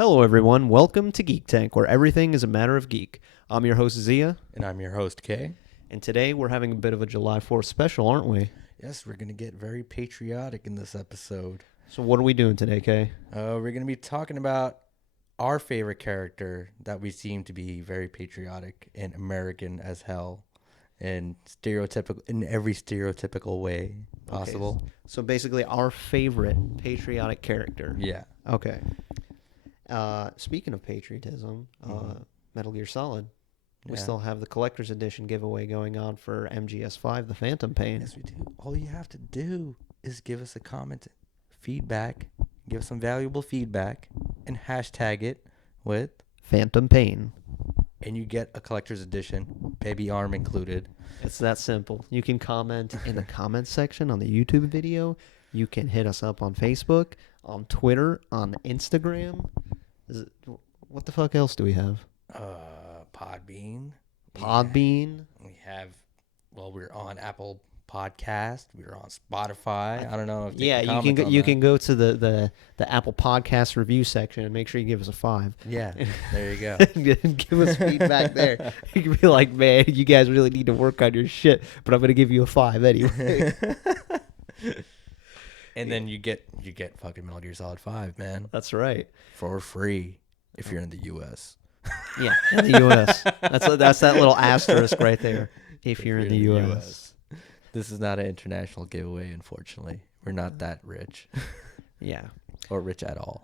Hello, everyone. Welcome to Geek Tank, where everything is a matter of geek. I'm your host, Zia. And I'm your host, Kay. And today we're having a bit of a July 4th special, aren't we? Yes, we're going to get very patriotic in this episode. So what are we doing today, Kay? We're going to be talking about our favorite character that we seem to be very patriotic and American as hell. And stereotypical in every stereotypical way possible. Okay. So basically our favorite patriotic character. Yeah. Okay. Speaking of patriotism, Metal Gear Solid. We still have the collector's edition giveaway going on for MGS5, The Phantom Pain. Yes, we do. All you have to do is give us a comment, feedback, give us some valuable feedback, and hashtag it with Phantom Pain. And you get a collector's edition, baby arm included. It's that simple. You can comment in the comments section on the YouTube video. You can hit us up on Facebook, on Twitter, on Instagram. What the fuck else do we have? Podbean. Podbean. We have, we're on Apple Podcast. We're on Spotify. I don't know if you can go to the Apple Podcast review section and make sure you give us a 5. Yeah, there you go. Give us feedback there. You can be like, man, you guys really need to work on your shit, but I'm gonna give you a 5 anyway. And then you get fucking Metal Gear Solid 5, man. That's right. For free if you're in the U.S. Yeah, in the U.S. That's that little asterisk right there. If you're in the U.S. This is not an international giveaway, unfortunately. We're not that rich. Yeah. Or rich at all.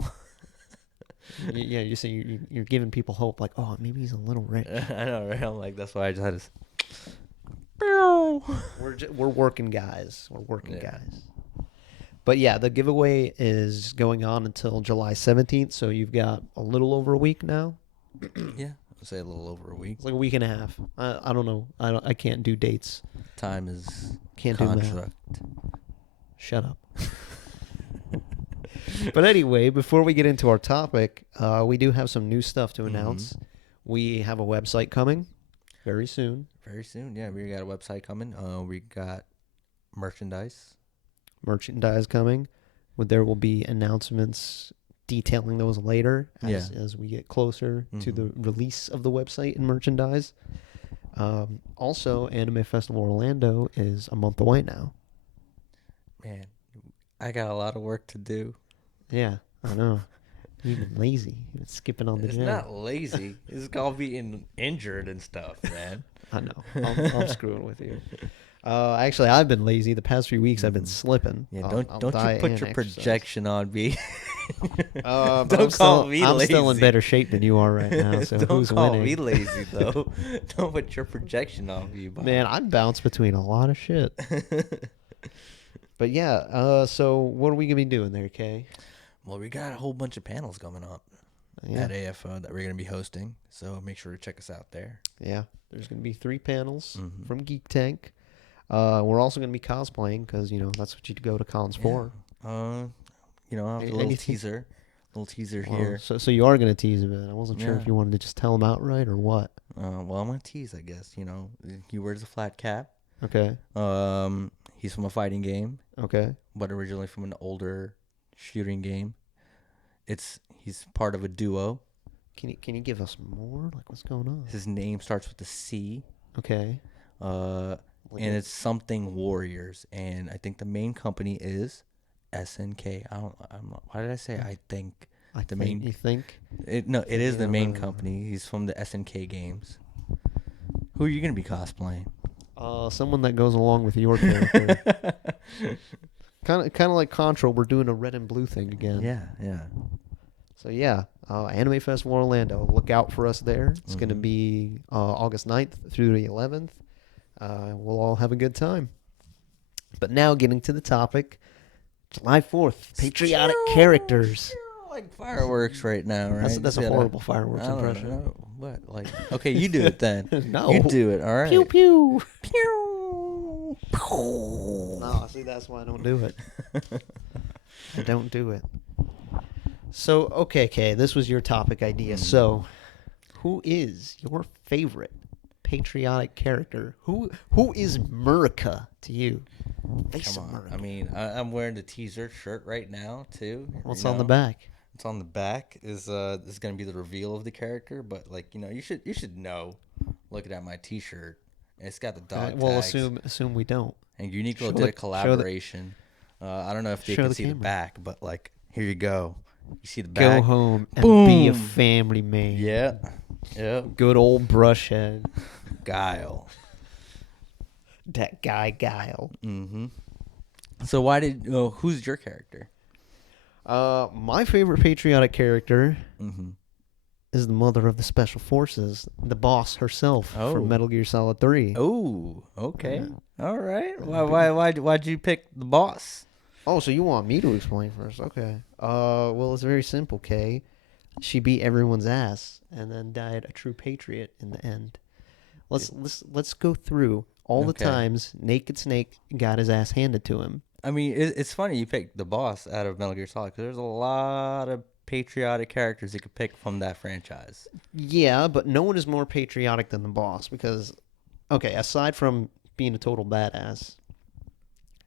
Yeah, you see, you're giving people hope, like, oh, maybe he's a little rich. I know, right? I'm like, that's why I just had to... We're working guys. We're working guys. But yeah, the giveaway is going on until July 17th, so you've got a little over a week now. Yeah, I'll say a little over a week. It's like a week and a half. I don't know. I can't do dates. Time is can't construct. Do that. Shut up. But anyway, before we get into our topic, we do have some new stuff to announce. We have a website coming very soon. Very soon, yeah. We got a website coming. We got merchandise Coming. There will be announcements detailing those later as we get closer to the release of the website and merchandise. Also, Anime Festival Orlando is a month away now. Man, I got a lot of work to do. Yeah, I know. You've been lazy. You've been skipping on the gym. It's not lazy. It's called being injured and stuff, man. I know. I'm screwing with you. Actually, I've been lazy. The past few weeks, I've been slipping. Yeah, don't you put your projection on me. Don't call me lazy. I'm still in better shape than you are right now. So don't call me lazy though. Don't put your projection on me. Bob. Man, I bounce between a lot of shit. But yeah, so what are we gonna be doing there, Kay? Well, we got a whole bunch of panels coming up at AFO that we're gonna be hosting. So make sure to check us out there. Yeah, there's gonna be 3 panels from Geek Tank. We're also going to be cosplaying because, that's what you go to cons for. I have a little teaser. Here. So you are going to tease a bit. I wasn't sure if you wanted to just tell them outright or what. Well, I'm going to tease, I guess. He wears a flat cap. Okay. He's from a fighting game. Okay. But originally from an older shooting game. He's part of a duo. Can you give us more? Like, what's going on? His name starts with a C. Okay. And it's something Warriors, and I think the main company is SNK. Why did I say I think? You think? It is the main company. He's from the SNK games. Who are you gonna be cosplaying? Someone that goes along with your character. Kind of like Contra. We're doing a red and blue thing again. Yeah. So yeah, Anime Festival Orlando. Look out for us there. It's gonna be August 9th through the 11th. We'll all have a good time. But now getting to the topic, July 4th, patriotic characters. Like fireworks right now, right? That's a horrible fireworks impression. What? Okay, you do it then. No. You do it, all right. Pew, pew. Pew. No, see, that's why I don't do it. I don't do it. So, okay, Kay, this was your topic idea. So, who is your favorite patriotic character? Who is Muricah to you? Come on. I mean, I'm wearing the t-shirt shirt right now too. What's on the back? It's on the back. Is gonna be the reveal of the character, but like you should know. Looking at my T-shirt, it's got the dog Well, tags. assume we don't. And Uniqlo Show did the- a collaboration. I don't know if they show can the see the camera. back, but like here you go. You see the Go back. home and be a Boom. family man. Yeah. Yep. Good old brush head. Guile. That guy Guile. Mm-hmm. So who's your character? My favorite patriotic character Mm-hmm. is the mother of the special forces, the boss herself Oh. from Metal Gear Solid 3. Oh, okay. Yeah. All right. Why'd you pick the boss? Oh, so you want me to explain first? Okay. Well, it's very simple, Kay. She beat everyone's ass and then died a true patriot in the end. Let's go through all the Okay. times Naked Snake got his ass handed to him. I mean, it's funny you picked the boss out of Metal Gear Solid because there's a lot of patriotic characters you could pick from that franchise. Yeah, but no one is more patriotic than the boss because, okay, aside from being a total badass,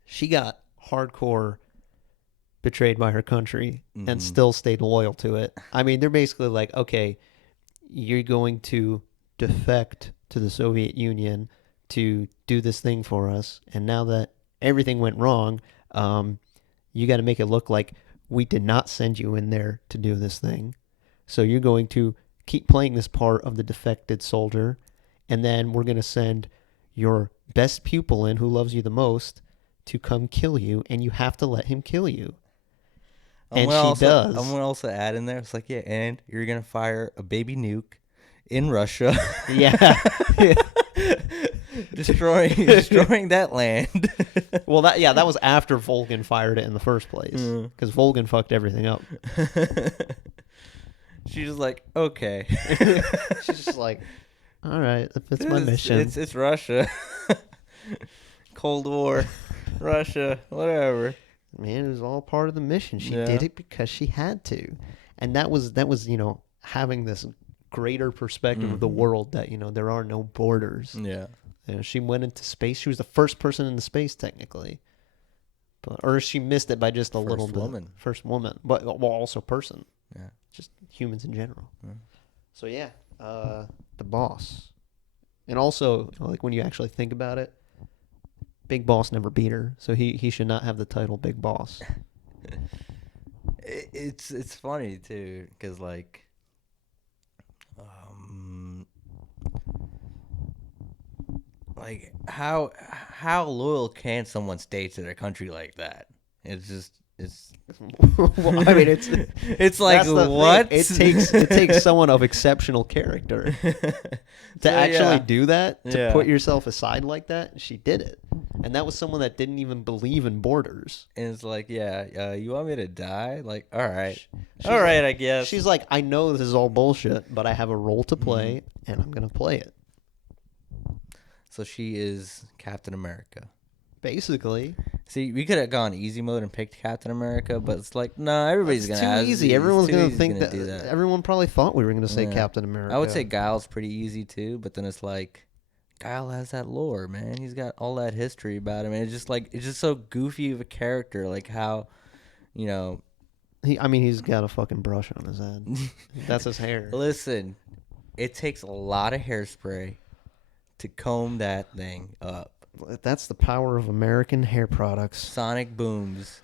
she got hardcore betrayed by her country and still stayed loyal to it. I mean, they're basically like, okay, you're going to defect to the Soviet Union to do this thing for us, and now that everything went wrong, you got to make it look like we did not send you in there to do this thing. So you're going to keep playing this part of the defected soldier, and then we're going to send your best pupil in who loves you the most to come kill you, and you have to let him kill you. And she does. I'm gonna also add in there. It's like, yeah, and you're gonna fire a baby nuke in Russia, Yeah. destroying that land. Well, that was after Volgan fired it in the first place, because Volgan fucked everything up. She's just like, okay, She's just like, all right, that's my mission. It's Russia, Cold War, Russia, whatever. Man, it was all part of the mission. She Yeah. did it because she had to, and that was having this greater perspective of the world that there are no borders. Yeah. She went into space. She was the first person into space technically, or she missed it by just a little bit. First woman, but also person. Yeah. Just humans in general. Yeah. So yeah, the boss, and also like when you actually think about it, Big Boss never beat her, so he should not have the title Big Boss. It's funny too, because like, how loyal can someone stay to their country like that? It's Well, I mean, it's like, that's the what? thing. It takes someone of exceptional character to actually do that, to Yeah. put yourself aside like that. She did it, and that was someone that didn't even believe in borders. And it's like, yeah, you want me to die? Like, all right, She's all right, like- I guess. She's like, I know this is all bullshit, but I have a role to play, and I'm gonna play it. So she is Captain America. Basically, See, we could have gone easy mode and picked Captain America, but it's like, no, everybody's it's gonna. too easy. Everyone's gonna think gonna that, do that. Everyone probably thought we were gonna say Yeah. Captain America. I would say Guile's pretty easy too, but then it's like, Guile has that lore, man. He's got all that history about him, and it's just so goofy of a character. Like how, he's got a fucking brush on his head. That's his hair. Listen, it takes a lot of hairspray to comb that thing up. That's the power of American hair products. Sonic booms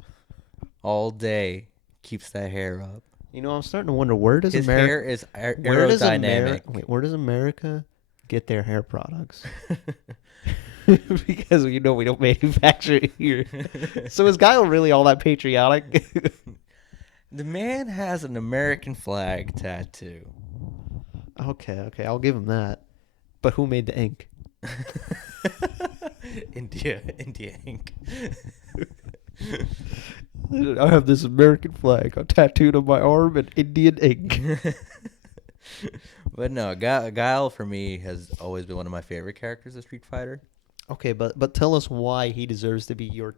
all day keeps that hair up. I'm starting to wonder, where does His America hair is aerodynamic. where does America get their hair products? Because we don't manufacture it here. So is Guile really all that patriotic? The man has an American flag tattoo. Okay, I'll give him that. But who made the ink? India ink. I have this American flag tattooed on my arm in Indian ink. But no, Guile for me has always been one of my favorite characters of Street Fighter. Okay, but tell us why he deserves to be your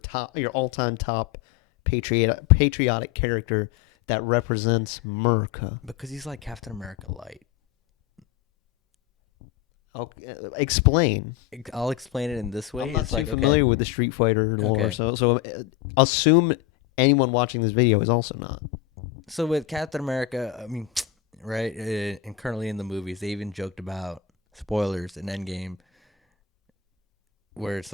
all-time top patriotic character that represents Muricah. Because he's like Captain America light. Okay, explain. I'll explain it in this way. I'm not It's too like, familiar with the Street Fighter lore, Okay. so assume anyone watching this video is also not. So with Captain America, I mean, right, and currently in the movies, they even joked about spoilers in Endgame, where it's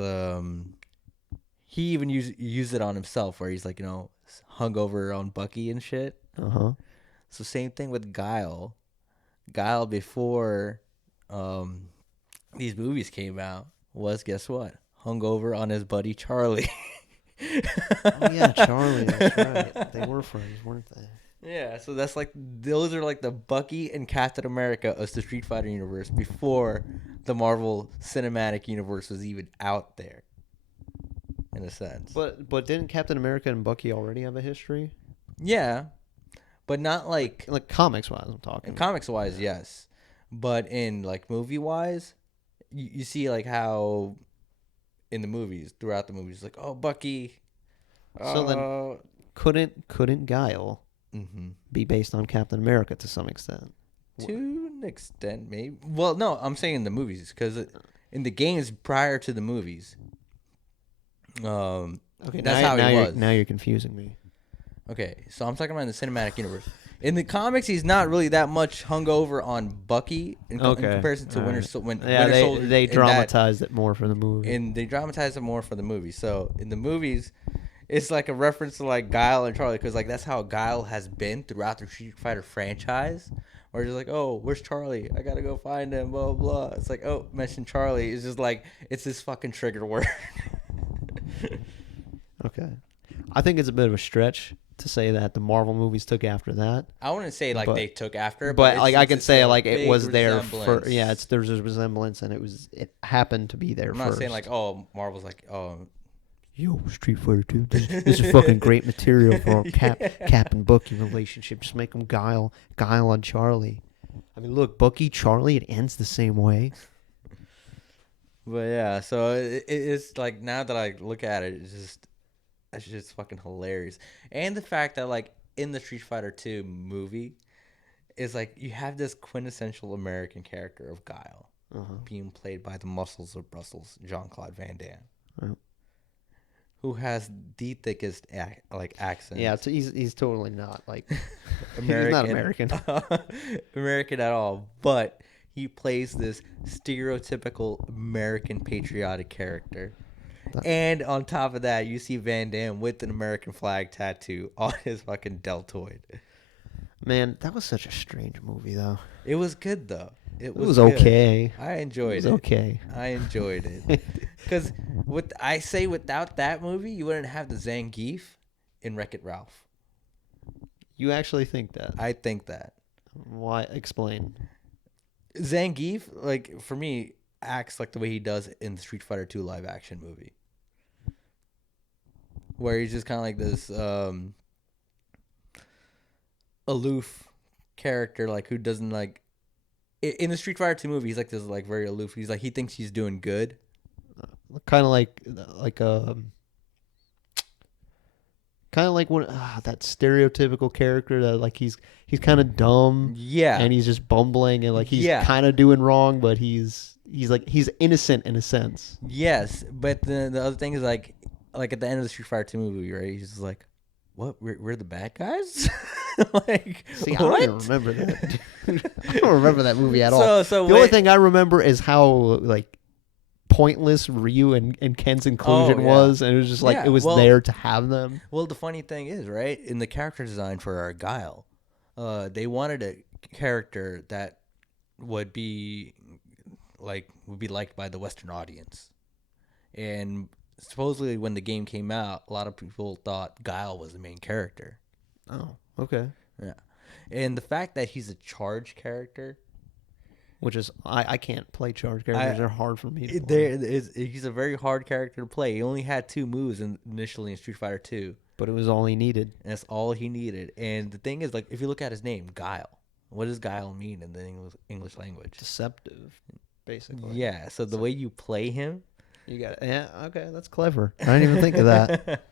he even used it on himself, where he's like, hung over on Bucky and shit. So same thing with Guile. Guile before these movies came out was, guess what? Hung over on his buddy Charlie. Oh yeah, Charlie. That's right. They were friends, weren't they? Yeah, so that's like those are like the Bucky and Captain America of the Street Fighter universe before the Marvel Cinematic Universe was even out there, in a sense. But didn't Captain America and Bucky already have a history? Yeah, but not like comics wise. I'm talking. in comics wise, yes, but in like movie wise, you see like how in the movies, throughout the movies, like, oh, Bucky. So then couldn't Guile be based on Captain America to some extent? To an extent, maybe. Well, no, I'm saying in the movies, because in the games prior to the movies, Okay, that's how he was. Now you're confusing me. Okay, so I'm talking about in the cinematic universe. In the comics, he's not really that much hung over on Bucky in comparison to Winter Soldier. They dramatized it more for the movie. And they dramatized it more for the movie. So in the movies, it's like a reference to like Guile and Charlie, because like that's how Guile has been throughout the Street Fighter franchise. Where it's like, oh, where's Charlie? I gotta go find him. Blah blah. It's like, oh, mention Charlie. It's just like it's this fucking trigger word. Okay, I think it's a bit of a stretch to say that the Marvel movies took after that. I wouldn't say like they took after it, but like I can say like it was there for there's a resemblance and it happened to be there. I'm not saying like, oh, Marvel's like, oh, yo, Street Fighter 2, this is fucking great material for a Cap and Bucky relationship. Just make them Guile on Charlie. I mean, look, Bucky, Charlie, it ends the same way. But yeah, so it's like now that I look at it, it's just fucking hilarious. And the fact that like in the Street Fighter 2 movie, is like you have this quintessential American character of Guile being played by the muscles of Brussels, Jean-Claude Van Damme, who has the thickest accent. Yeah, he's totally not like American. He's not American. American at all, but he plays this stereotypical American patriotic character. And on top of that, you see Van Damme with an American flag tattoo on his fucking deltoid. Man, that was such a strange movie, though. It was good, though. It was okay. I enjoyed it. Okay. I enjoyed it. Because without that movie, you wouldn't have the Zangief in Wreck-It Ralph. You actually think that? I think that. Why? Explain. Zangief, like, for me, acts like the way he does in the Street Fighter 2 live action movie. Where he's just kind of like this aloof character, like, who doesn't like in the Street Fighter 2 movie, he's like this like very aloof. He's like he thinks he's doing good. Kind of like one that stereotypical character that like he's kind of dumb, and he's just bumbling and like he's kind of doing wrong, but he's innocent in a sense. Yes, but the other thing is like at the end of the Street Fighter 2 movie, right? He's just like, "What? We're the bad guys?" Like, see, what? I don't even remember that. I don't remember that movie at all. So the only thing I remember is how like pointless Ryu and Ken's inclusion was, and it was just like it was there to have them. Well, the funny thing is, right, in the character design for our Guile, they wanted a character that would be liked by the Western audience, and supposedly when the game came out, a lot of people thought Guile was the main character. Oh, okay. Yeah, and the fact that he's a charge character. Which is, I can't play charge characters. They're hard for me to play. He's a very hard character to play. He only had 2 moves initially in Street Fighter 2. But it was all he needed. And that's all he needed. And the thing is, like, if you look at his name, Guile, what does Guile mean in the English language? Deceptive, basically. Yeah, so the way you play him. You got it. Yeah, okay, that's clever. I didn't even think of that.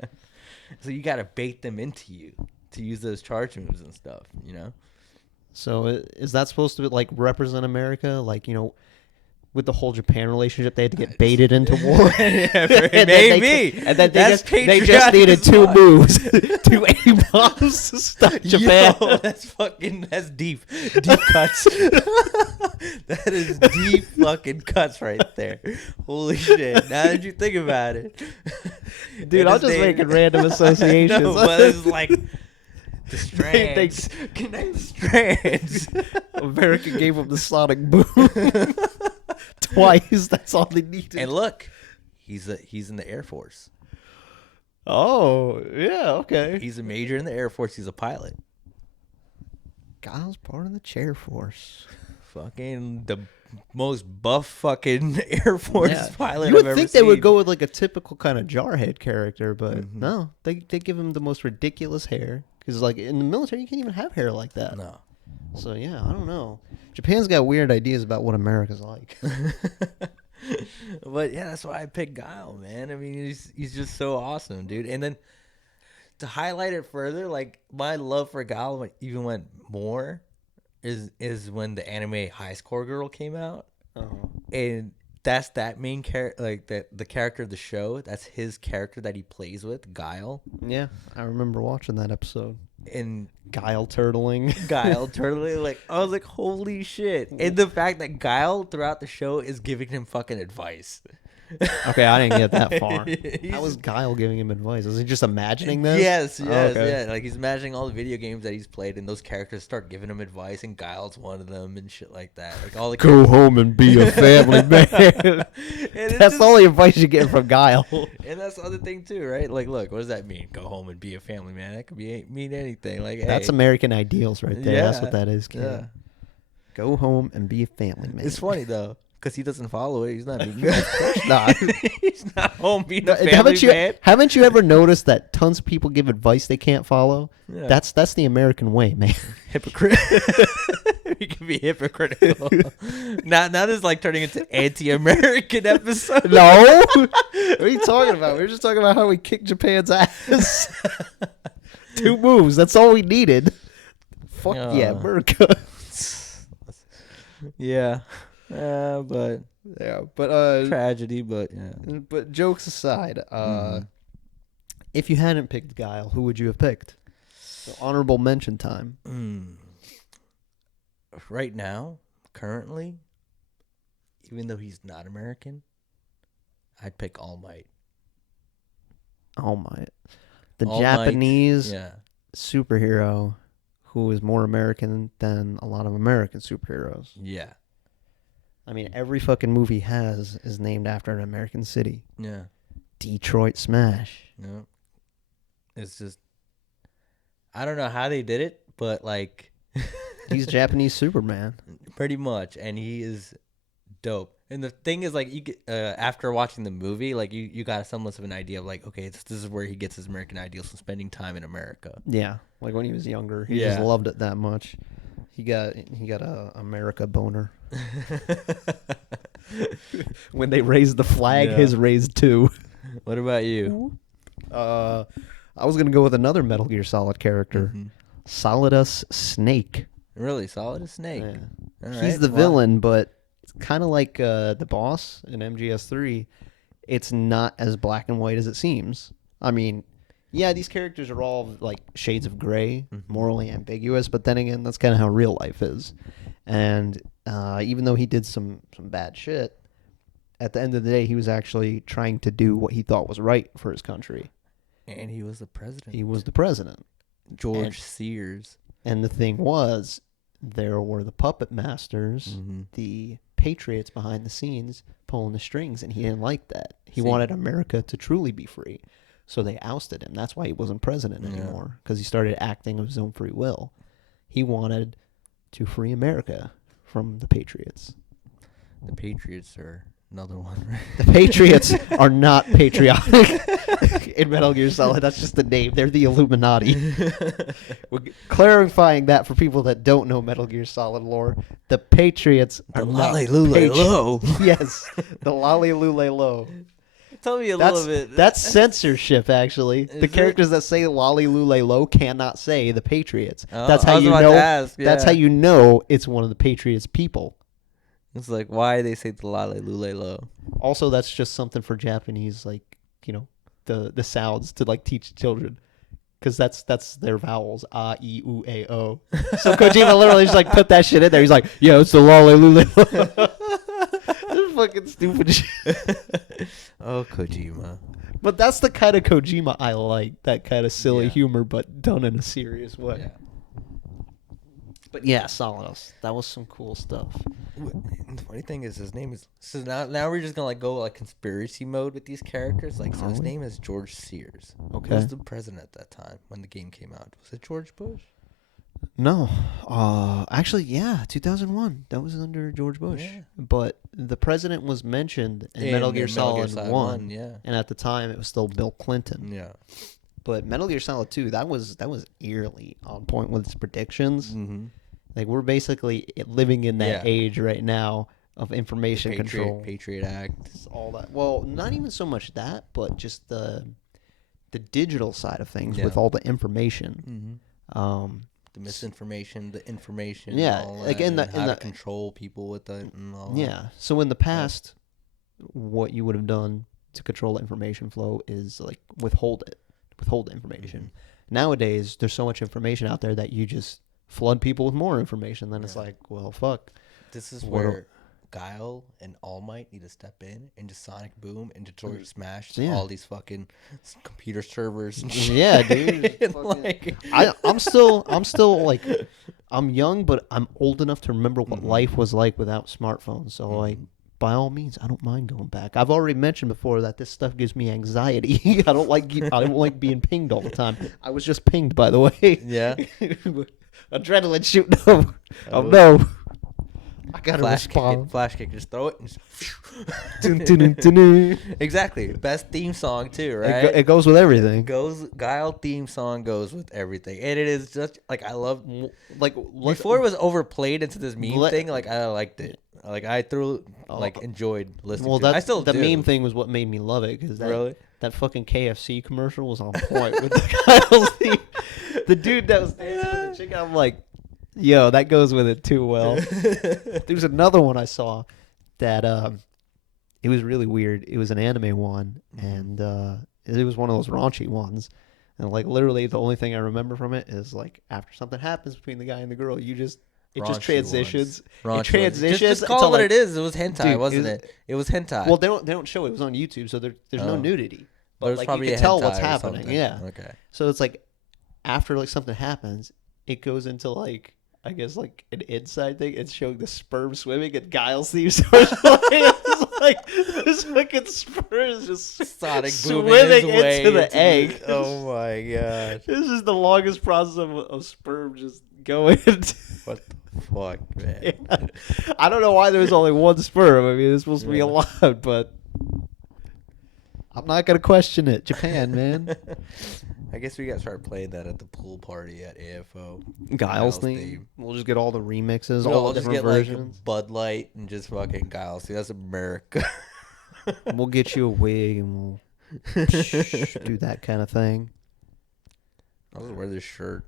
So you got to bait them into you to use those charge moves and stuff, you know? So is that supposed to like represent America? Like, with the whole Japan relationship, they had to get baited into war. Yeah, And maybe. then they That's just needed patriotic two as moves to aim bombs to stop Japan. Yo, that's deep cuts. That is deep fucking cuts right there. Holy shit! Now that you think about it, Dude, I'm just making random associations. No, but it's like the strands. Connect the strands. America gave him the sonic boom twice. That's all they needed. And look, he's in the Air Force. Oh, yeah, okay. He's a major in the Air Force. He's a pilot. Guile's part of the chair force. Fucking the most buff fucking Air Force pilot You would I've ever think seen. they would go with like a typical kind of jarhead character, but no, they give him the most ridiculous hair. Because like in the military, you can't even have hair like that. No. So yeah, I don't know. Japan's got weird ideas about what America's like. But yeah, that's why I picked Guile, man. I mean, he's just so awesome, dude. And then to highlight it further, like my love for Guile even went more is when the anime High Score Girl came out, and that's that main character, like the character of the show. That's his character that he plays with, Guile. Yeah, I remember watching that episode. And Guile turtling. Like I was like, holy shit! And the fact that Guile throughout the show is giving him fucking advice. Okay, I didn't get that far. How was Guile giving him advice? Was he just imagining this? Yes, okay. yeah. Like he's imagining all the video games that he's played, and those characters start giving him advice, and Guile's one of them, and shit like that. Like all the go home and be a family man. That's the only advice you get from Guile. And that's the other thing too, right? Like, look, what does that mean? Go home and be a family man. That could mean anything. Like, that's hey. American ideals right there. Yeah, That's what that is, kid. Yeah. Go home and be a family man. It's funny though. Because he doesn't follow it. He's not being good. Nah. He's not home being a family man. Haven't you ever noticed that tons of people give advice they can't follow? Yeah. That's the American way, man. Hypocrite. We can be hypocritical. now this is like turning into anti-American episode. No. What are you talking about? We were just talking about how we kicked Japan's ass. 2 moves. That's all we needed. Fuck yeah, Muricah. Yeah. But tragedy, but yeah. But jokes aside, if you hadn't picked Guile, who would you have picked? So honorable mention time. Right now, currently, even though he's not American, I'd pick All Might. All Might. The All Japanese Might, superhero who is more American than a lot of American superheroes. Yeah. I mean, every fucking movie has is named after an American city. Yeah. Detroit Smash. Yeah. It's just, I don't know how they did it, but like, he's Japanese Superman. Pretty much, and he is dope. And the thing is, like, you get after watching the movie, like you got somewhat of an idea of like, okay, this is where he gets his American ideals from spending time in America. Yeah, like when he was younger, he just loved it that much. He got a America boner. When they raised the flag, his raised too. What about you? I was gonna go with another Metal Gear Solid character, Solidus Snake. Really, Solidus Snake. Yeah. He's the villain, but it's kind of like the boss in MGS3. It's not as black and white as it seems. I mean, yeah, these characters are all like shades of gray, morally ambiguous, but then again, that's kind of how real life is. And even though he did some bad shit, at the end of the day, he was actually trying to do what he thought was right for his country. And he was the president. He was the president. George Sears. And the thing was, there were the puppet masters, the patriots behind the scenes pulling the strings, and he didn't like that. He wanted America to truly be free. So they ousted him. That's why he wasn't president anymore, because he started acting of his own free will. He wanted to free America from the patriots. The Patriots are another one, right? The Patriots are not patriotic in Metal Gear Solid. That's just the name. They're the Illuminati. We're clarifying that for people that don't know Metal Gear Solid lore. The Patriots are not Low. Yes, the Low. Tell me a little bit. That's censorship, actually. The characters that say Lolly Lule Low cannot say the Patriots. Oh, that's how you know. Ask, That's how you know it's one of the Patriots' people. It's like, why they say the lale lule lo? Also, that's just something for Japanese, like, the sounds to like teach children. Because that's their vowels, a, e, u, a, o. So Kojima literally just like put that shit in there. He's like, yeah, it's the lale lule. This fucking stupid shit. Oh, Kojima. But that's the kind of Kojima I like. That kind of silly humor, but done in a serious way. Yeah. But yeah, Solos. That was some cool stuff. The funny thing is, his name is. So now we're just gonna like go like conspiracy mode with these characters. Like, so his name is George Sears. Okay. Who was the president at that time when the game came out? Was it George Bush? No. Actually, yeah, 2001. That was under George Bush. Yeah. But the president was mentioned in Metal Gear Solid 1. Yeah. And at the time, it was still Bill Clinton. Yeah. But Metal Gear Solid 2, that was eerily on point with its predictions. Mm-hmm. Like, we're basically living in that age right now of information control. Patriot Act. All that. Well, not even so much that, but just the digital side of things with all the information. Mm-hmm. The misinformation, the information. Yeah. All Like that, how to control people with it and all that. So in the past, what you would have done to control the information flow is like withhold information. Mm-hmm. Nowadays, there's so much information out there that you just flood people with more information. Then it's like, well, fuck. This is where Guile and All Might need to step in and just sonic boom and just smash all these fucking computer servers and shit. Yeah, dude. Like, I'm still like, I'm young, but I'm old enough to remember what life was like without smartphones. So like, by all means, I don't mind going back. I've already mentioned before that this stuff gives me anxiety. I don't like being pinged all the time. I was just pinged, by the way. Yeah. Adrenaline shooting up. Oh no. I gotta respond. Flash kick, just throw it. And exactly. Best theme song too, right? It goes with everything. Guile theme song goes with everything, and it is just like I love. Like before it was overplayed into this meme thing, like I liked it. Like I enjoyed listening. to it. I still the do. meme thing was what made me love it because that fucking KFC commercial was on point with the Guile theme. The dude that was dancing with the chicken, I'm like, yo, that goes with it too well. There's another one I saw that it was really weird. It was an anime one, and it was one of those raunchy ones. And like literally, the only thing I remember from it is like after something happens between the guy and the girl, it just transitions. It transitions. Just call it what it is. It was hentai, wasn't it? It was hentai. Well, they don't show it. It was on YouTube, so there's no nudity. But like you can tell what's happening. Yeah. Okay. So it's like after like something happens, it goes into like I guess like an inside thing. It's showing the sperm swimming and Guile's theme. So it's like this fucking sperm is just Sonic swimming into the egg. Oh my god! This is the longest process of sperm just going. What the fuck, man? Yeah. I don't know why there's only one sperm. I mean, there's supposed to be a lot, but I'm not gonna question it. Japan, man. I guess we gotta start playing that at the pool party at AFO. Guile's theme. We'll just get all the remixes, all the different versions. Like Bud Light and just fucking Guile's theme. That's America. We'll get you a wig and we'll do that kind of thing. I'll just wear this shirt.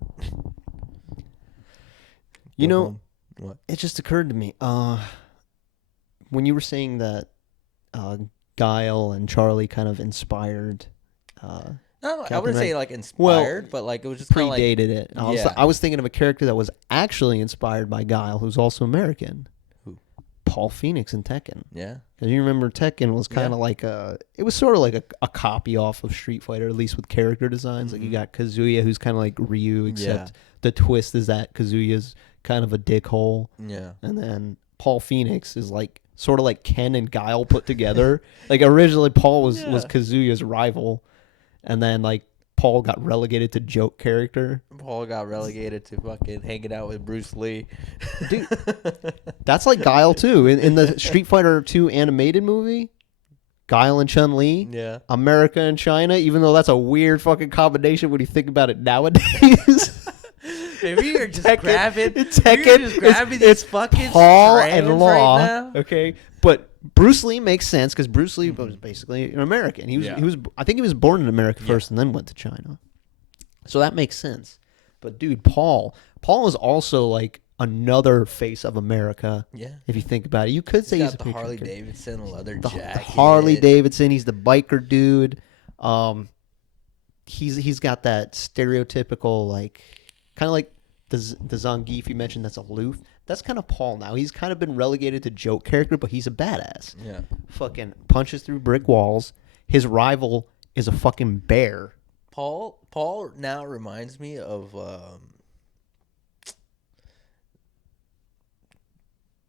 You know, what? It just occurred to me. When you were saying that Guile and Charlie kind of inspired. No, I wouldn't say like inspired, but like it was just predated it. I was thinking of a character that was actually inspired by Guile, who's also American. Who? Paul Phoenix in Tekken. Yeah. Because you remember Tekken was kind of like it was sort of like a copy off of Street Fighter, at least with character designs. Like you got Kazuya, who's kind of like Ryu, except the twist is that Kazuya's kind of a dickhole. Yeah. And then Paul Phoenix is like sort of like Ken and Guile put together. Like originally Paul was Kazuya's rival. And then, like, Paul got relegated to joke character. Paul got relegated to fucking hanging out with Bruce Lee. Dude, that's like Guile, too. In the Street Fighter 2 animated movie, Guile and Chun-Li, America and China, even though that's a weird fucking combination when you think about it nowadays. Maybe you're just grabbing it's fucking Paul and Law, right now. Okay? But Bruce Lee makes sense because Bruce Lee was basically an American. He was I think he was born in America first and then went to China. So that makes sense. But dude, Paul is also like another face of America. Yeah. If you think about it, you could say he's a got the Harley patriot. Davidson leather The jacket. Harley Davidson. He's the biker dude. He's got that stereotypical like kind of like the Zangief you mentioned that's aloof. That's kind of Paul now. He's kind of been relegated to joke character, but he's a badass. Yeah. Fucking punches through brick walls. His rival is a fucking bear. Paul now reminds me of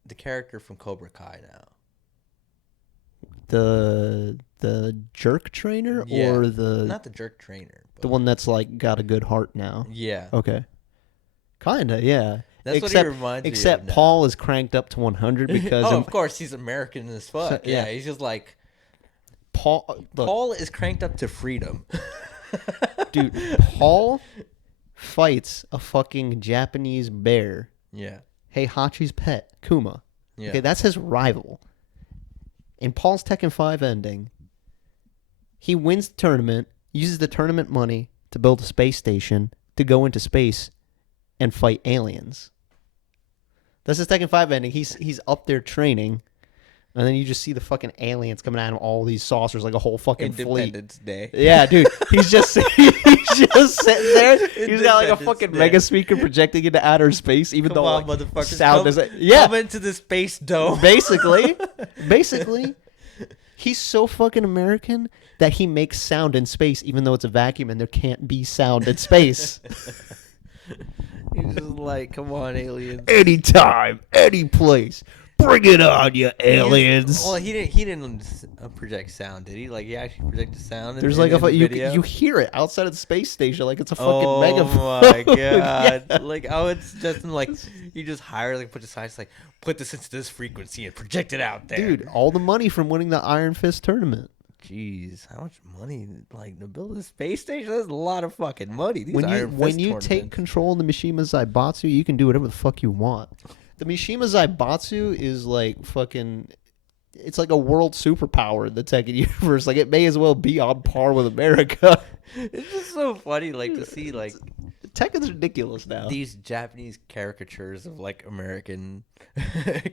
the character from Cobra Kai now. The jerk trainer or the not the jerk trainer, but the one that's like got a good heart now. Yeah. Okay. Kinda, yeah. That's what he reminds me of. Except Paul is cranked up to 100 because of course he's American as fuck. Yeah, he's just like Paul is cranked up to freedom. Dude, Paul fights a fucking Japanese bear. Yeah. Heihachi's pet, Kuma. Yeah. Okay, that's his rival. In Paul's Tekken 5 ending, he wins the tournament, uses the tournament money to build a space station to go into space and fight aliens. That's his Tekken 5 ending. He's up there training, and then you just see the fucking aliens coming out of all these saucers like a whole fucking Independence fleet. Day. Yeah, dude. He's just sitting there. He's got like a fucking mega speaker projecting into outer space, even though like, motherfuckers, sound doesn't. Yeah, come into the space dome. Basically, he's so fucking American that he makes sound in space, even though it's a vacuum and there can't be sound in space. He's just like, come on, aliens. Anytime, any place. Bring it on, you aliens. Well, he didn't project sound, did he? Like, he actually projected sound. There's like you hear it outside of the space station, like it's a fucking megaphone. Oh my god! Yeah. Like, it's just like you just hire like put this science like put this into this frequency and project it out there. Dude, all the money from winning the Iron Fist tournament. Jeez, how much money like to build a space station? That's a lot of fucking money. These when you take control of the Mishima Zaibatsu, you can do whatever the fuck you want. The Mishima Zaibatsu is like fucking. It's like a world superpower in the Tekken universe. Like it may as well be on par with America. It's just so funny, like to see like Tekken's ridiculous now. These Japanese caricatures of like American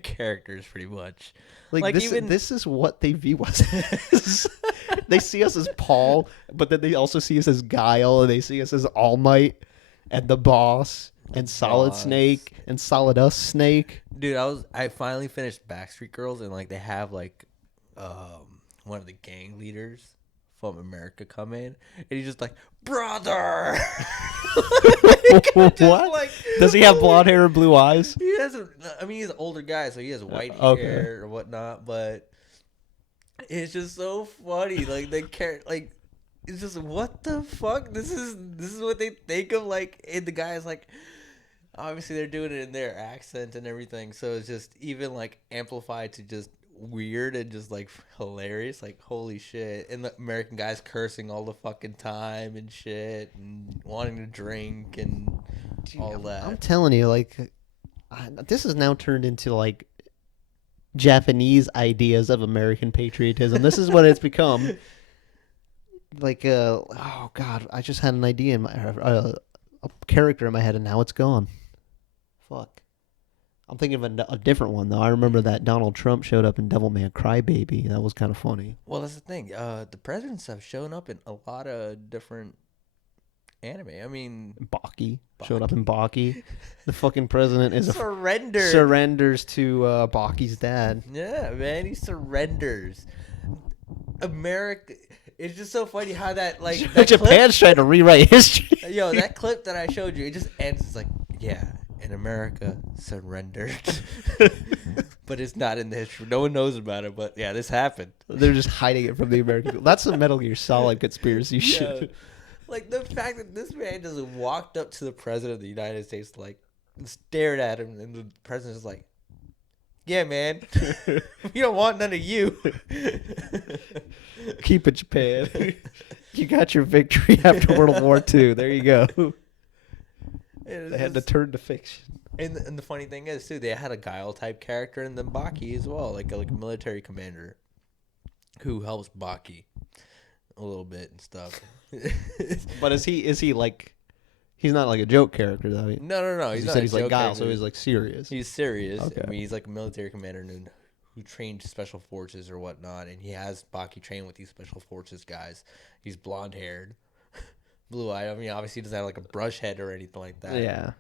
characters, pretty much. Like this is what they view us as. They see us as Paul, but then they also see us as Guile, and they see us as All Might, and the Boss, and Solid Snake, and Solid Us Snake. Dude, I finally finished Backstreet Girls, and like they have like one of the gang leaders from America come in, and he's just like, brother. What? Like, does he have blonde hair and blue eyes? He has he's an older guy, so he has white hair or whatnot, but it's just so funny. Like they care, like it's just what the fuck. This is what they think of. Like, and the guy is like, obviously they're doing it in their accent and everything, so it's just even like amplified to just weird and just like hilarious. Like, holy shit. And the American guy's cursing all the fucking time and shit and wanting to drink and all that. I'm telling you, like, this has now turned into like Japanese ideas of American patriotism. This is what it's become. Like, oh god, I just had an idea in my a character in my head and now it's gone. Fuck. I'm thinking of a different one though. I remember that Donald Trump showed up in Devilman Crybaby. That was kind of funny. Well, that's the thing. The presidents have shown up in a lot of different anime. I mean, Baki showed up in Baki. The fucking president is surrenders to Baki's dad. Yeah, man, he surrenders. America. It's just so funny how that like that Japan's trying to rewrite history. Yo, that clip that I showed you, it just ends. It's like, yeah, and America surrendered, but it's not in the history. No one knows about it, but yeah, this happened. They're just hiding it from the American people. That's a Metal Gear Solid conspiracy shit. Like the fact that this man just walked up to the president of the United States, like stared at him, and the president is like, "Yeah, man, we don't want none of you." Keep it, Japan. You got your victory after World War II. There you go. They had to turn to fiction. And the funny thing is, too, they had a Guile type character in the Baki as well, like a military commander who helps Baki a little bit and stuff. But is he like He's not like a joke character though. No. He's Not said a he's like joke Guile, character. so he's like serious. He's serious. Okay. I mean, he's like a military commander who trained special forces or whatnot, and he has Baki trained with these special forces guys. He's blonde haired, blue eyed. I mean, obviously he doesn't have like a brush head or anything like that. Yeah.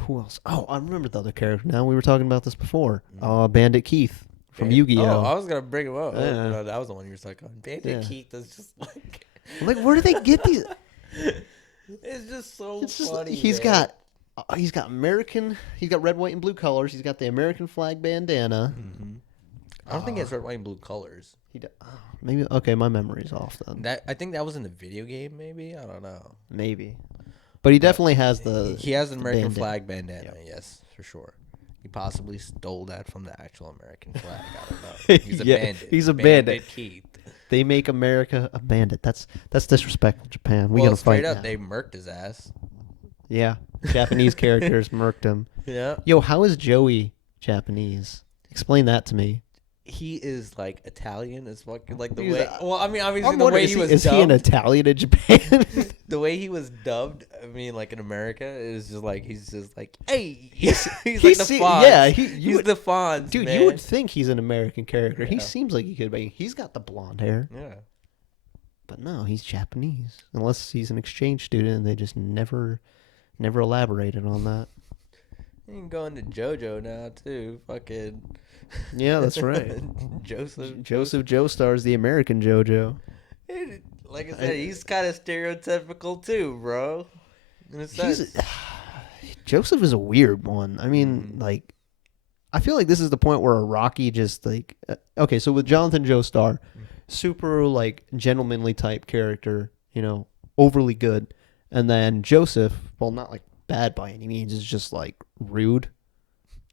Who else? Oh, I remember the other character now. We were talking about this before. Bandit Keith from Yu-Gi-Oh. Oh, I was gonna bring him up. Yeah. Oh, no, that was the one you were like on. Bandit Keith is just like. Like, where do they get these? It's just so It's just funny. he's got American. He's got red, white, and blue colors. He's got the American flag bandana. Mm-hmm. I don't think he has red, white, and blue colors. Maybe okay. My memory's off then. I think that was in the video game. Maybe I don't know. Maybe, but he definitely has the. He has an American bandana. flag bandana. Yep. Yes, for sure. He possibly stole that from the actual American flag. I don't know. He's a bandit. He's a bandit. Keith. They make America a bandit. That's disrespectful, Japan. We Well, gotta fight. straight up, now. they murked his ass. Yeah, Japanese characters murked him. Yeah. Yo, how is Joey Japanese? Explain that to me. He is like Italian as fucking like the He's way. Well, I mean, obviously I'm the wondering, way he was is dubbed. he an Italian in Japan? The way he was dubbed, I mean, like in America, is just like he's just like, hey, he's like the Fonz. Yeah, he's the Fonz, dude. man. You would think he's an American character. Yeah. He seems like he could be. He's got the blonde hair, Yeah. but no, he's Japanese. Unless he's an exchange student, and they just never elaborated on that. You can go into JoJo now too. Fucking. Yeah, that's right. Joseph Joestar is the American JoJo. Like I said, he's kind of stereotypical too, bro. In a sense. Joseph is a weird one. I mean, like, I feel like this is the point where Rocky just like, okay, so with Jonathan Joestar, super like gentlemanly type character, overly good, and then Joseph, well, not like bad by any means, is just like rude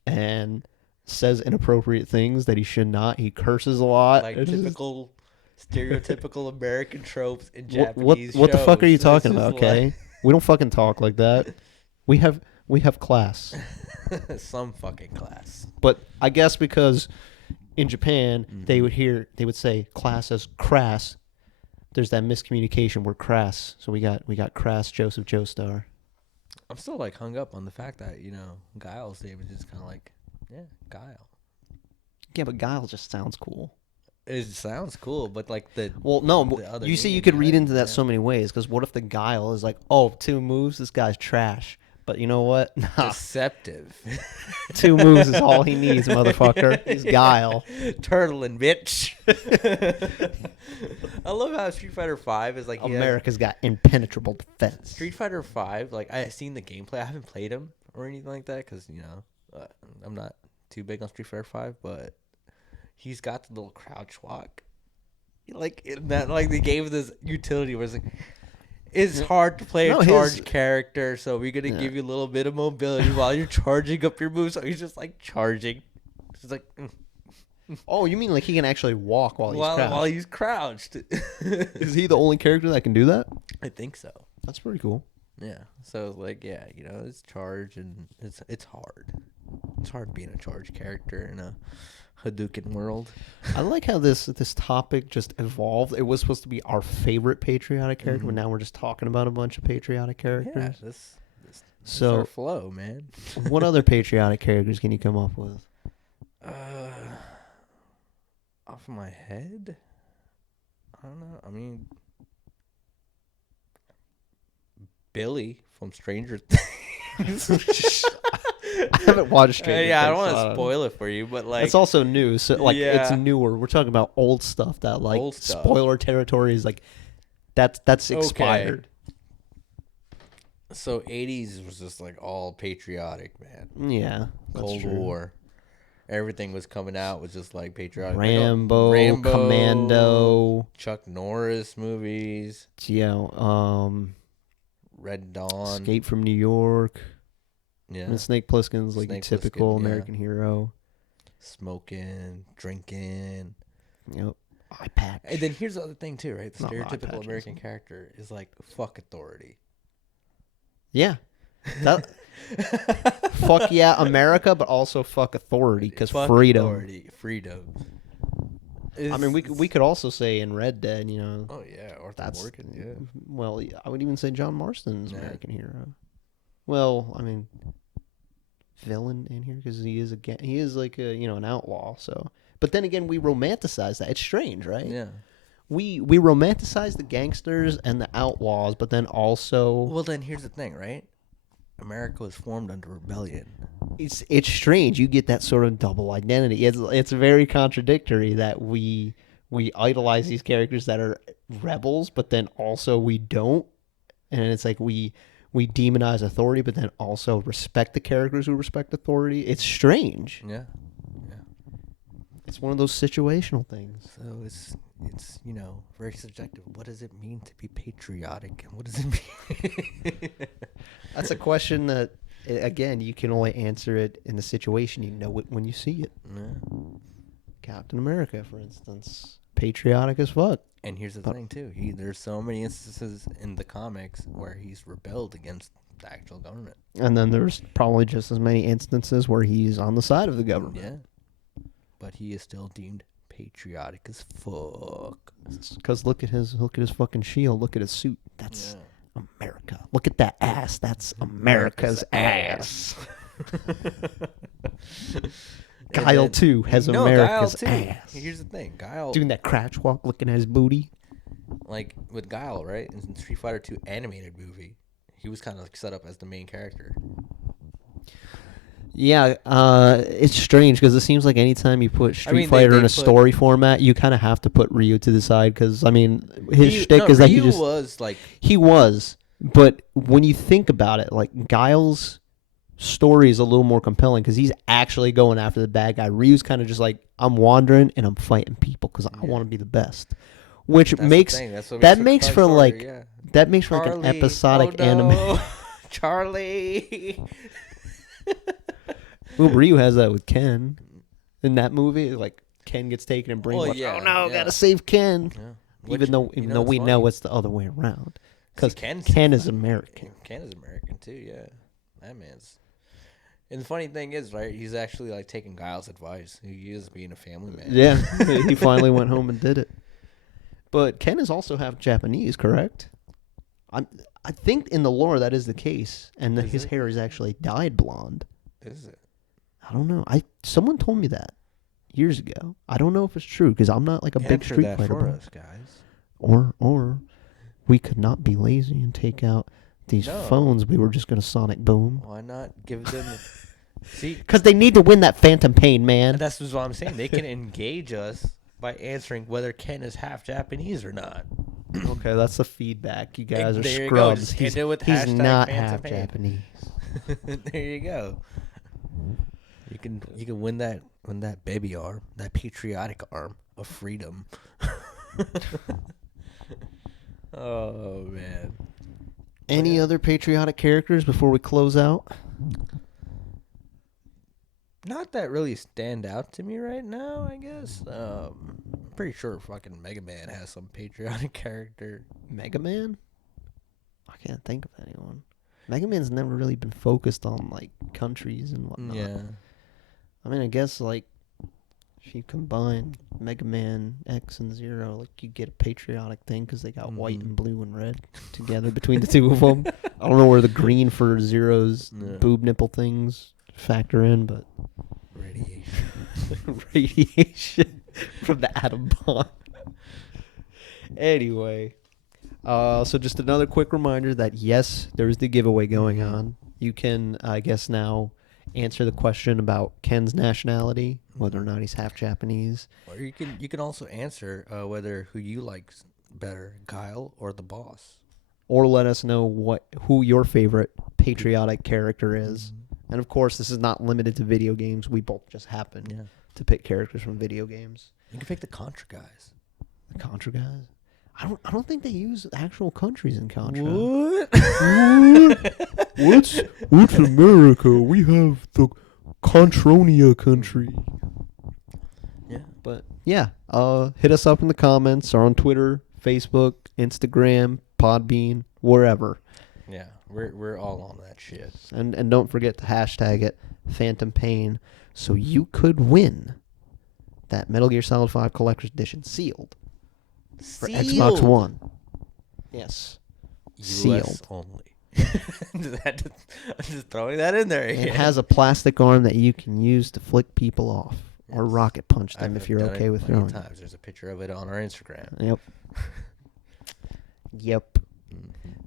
and says inappropriate things that he should not. He curses a lot. Like typical, stereotypical American tropes in Japanese what the fuck are you shows. talking It's about, just okay? We don't fucking talk like that. We have class. like some fucking class. But I guess because in Japan they would say class as crass. There's that miscommunication. We're crass. So we got crass Joseph Joestar. I'm still like hung up on the fact that Guile's name is just kind of like, yeah, Guile. Yeah, but Guile just sounds cool. It sounds cool, but like you see, you could read into that so many ways. Because what if the Guile is like, oh, 2 moves, this guy's trash. But you know what? Nah. Deceptive. 2 moves is all he needs, motherfucker. He's Guile. Turtling, bitch. I love how Street Fighter 5 is like America's got impenetrable defense. Street Fighter 5, like I've seen the gameplay. I haven't played him or anything like that because I'm not too big on Street Fighter 5, but he's got the little crouch walk. Like that, like they gave this utility where it's like, it's hard to play a charged character, so we're gonna give you a little bit of mobility while you're charging up your moves. So he's just like charging. It's like, oh, you mean like he can actually walk while he's crouched? Is he the only character that can do that? I think so. That's pretty cool. Yeah. So like, yeah, it's charge and it's hard. It's hard being a charged character in a Hadouken world. I like how this topic just evolved. It was supposed to be our favorite patriotic character, but now we're just talking about a bunch of patriotic characters. Yeah, this so our flow, man. What other patriotic characters can you come up with? Off of my head, I don't know. I mean, Billy from Stranger Things. I haven't watched Stranger Things. I don't want to spoil it for you, but like it's also new, so like it's newer. We're talking about old stuff that like spoiler territory is like that's expired. So 80s was just like all patriotic, man. Yeah, Cold War. Everything was coming out was just like patriotic. Rambo, Commando, Chuck Norris movies. Yeah, Red Dawn, Escape from New York. Yeah, and Snake Plissken's like a typical American hero. Smoking, drinking. Yep. Eye patch. And then here's the other thing too, right? The stereotypical American character is like fuck authority. Yeah. Fuck yeah, America, but also fuck authority because freedom. Freedom. I mean, we could also say in Red Dead, Oh yeah, Arthur that's Morgan. Yeah. well, I would even say John Marston's American hero. Well, I mean, villain in here because he is like an outlaw. So, but then again, we romanticize that. It's strange, right? Yeah. We romanticize the gangsters and the outlaws, but then also Well, then here's the thing, right? America was formed under rebellion. it's strange. You get that sort of double identity. It's very contradictory that we idolize these characters that are rebels, but then also we don't. And it's like we demonize authority, but then also respect the characters who respect authority. It's strange. Yeah. It's one of those situational things. So it's very subjective. What does it mean to be patriotic, and what does it mean? That's a question that, again, you can only answer it in the situation. You know it when you see it. Yeah. Captain America, for instance, patriotic as fuck. And here's the thing too. There's so many instances in the comics where he's rebelled against the actual government. And then there's probably just as many instances where he's on the side of the government. Yeah. But he is still deemed patriotic as fuck. Because look at his fucking shield. Look at his suit. That's America. Look at that ass. That's America's ass. Guile too has America's ass. Here's the thing, Guile doing that crouch walk, looking at his booty. Like with Guile, right? In Street Fighter 2 animated movie, he was kind of like set up as the main character. Yeah, it's strange because it seems like anytime you put Street Fighter in a story format, you kind of have to put Ryu to the side because, I mean, his shtick is that he just... He was, but when you think about it, like, Guile's story is a little more compelling because he's actually going after the bad guy. Ryu's kind of just like, I'm wandering and I'm fighting people because I want to be the best. Which makes... That makes for like an episodic anime. Charlie! Well, Ryu has that with Ken in that movie. Like Ken gets taken and brainwashed. Oh no, gotta save Ken. Yeah. Even though we know it's the other way around. Because Ken is American. Ken is American too. Yeah, that man's. And the funny thing is, right? He's actually like taking Guile's advice. He is being a family man. Yeah, he finally went home and did it. But Ken is also half Japanese, correct? I think in the lore that is the case, and his hair is actually dyed blonde. Is it? I don't know. Someone told me that years ago. I don't know if it's true because I'm not like a big Street Fighter for us, guys. Or we could not be lazy and take out these phones. We were just gonna sonic boom. Why not give them? See, because they need to win that phantom pain, man. That's what I'm saying. They can engage us by answering whether Ken is half Japanese or not. Okay, that's the feedback. You guys are scrubs. He's not half Japanese. There you go. You can win that baby arm, that patriotic arm of freedom. Oh man. Any other patriotic characters before we close out? Not that really stand out to me right now, I guess. I'm pretty sure fucking Mega Man has some patriotic character. Mega Man? I can't think of anyone. Mega Man's never really been focused on, like, countries and whatnot. Yeah. I mean, I guess, like, if you combine Mega Man X and Zero, like, you get a patriotic thing because they got white and blue and red together between the two of them. I don't know where the green for Zero's boob nipple things factor in, but... Radiation from the atom bomb. Anyway... so just another quick reminder that yes, there's the giveaway going on. You can, I guess now, answer the question about Ken's nationality, whether or not he's half Japanese. Or you can also answer whether who you like better, Guile or the boss. Or let us know who your favorite patriotic character is. And of course, this is not limited to video games. We both just happen to pick characters from video games. You can pick the Contra guys. The Contra guys? I don't think they use actual countries in Contra. What? What's America? We have the Contronia country. Yeah. But yeah, hit us up in the comments or on Twitter, Facebook, Instagram, Podbean, wherever. Yeah, we're all on that shit. And don't forget to hashtag it Phantom Pain so you could win that Metal Gear Solid 5 Collector's Edition sealed for Xbox Sealed. One. Yes. US Sealed. only. I'm just throwing that in there. It has a plastic arm that you can use to flick people off or rocket punch them if you're okay with throwing. Times. There's a picture of it on our Instagram. Yep. Yep.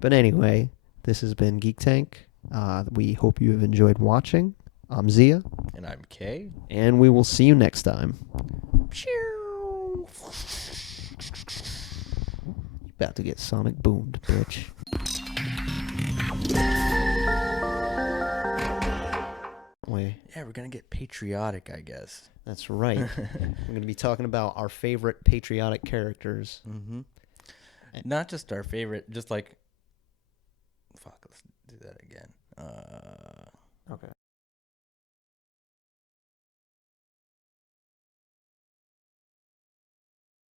But anyway, this has been Geek Tank. We hope you have enjoyed watching. I'm Zia. And I'm Kay. And we will see you next time. About to get sonic boomed, bitch. Wait. Yeah, we're going to get patriotic, I guess. That's right. We're going to be talking about our favorite patriotic characters. Mm-hmm. Not just our favorite, just like... Fuck, let's do that again.